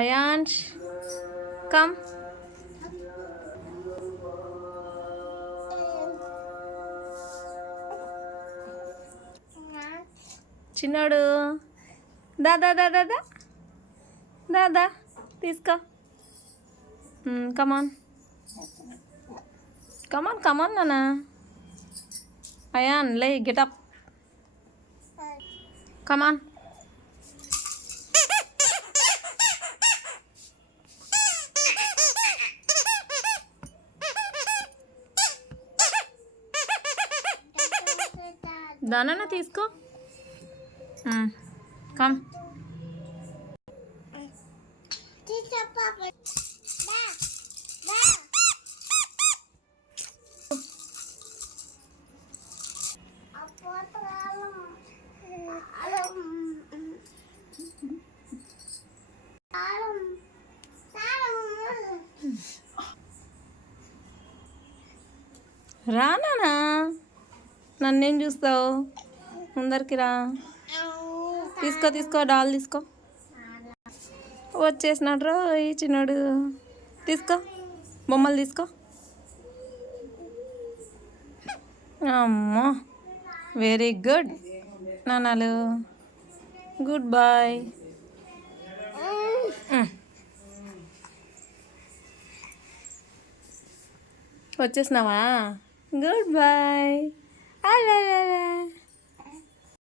Ayansh come. చిన్నోడు దాదా దాదా దాదా తీసుకో. కమాన్ కమాన్ కమాన్ నాన్న. అయాన్ లే గెటప్. కమాన్. దానా తీసుకో. కమ్. రానా నన్నేం చూస్తావు? ముందరికి రా. తీసుకో తీసుకో డాల్ తీసుకో. వచ్చేసినాడు రా ఈ చిన్నోడు. తీసుకో బొమ్మలు తీసుకో. అమ్మో వెరీ గుడ్ నాన్నలు. Good boy. వచ్చేసినావా? Good boy. అలా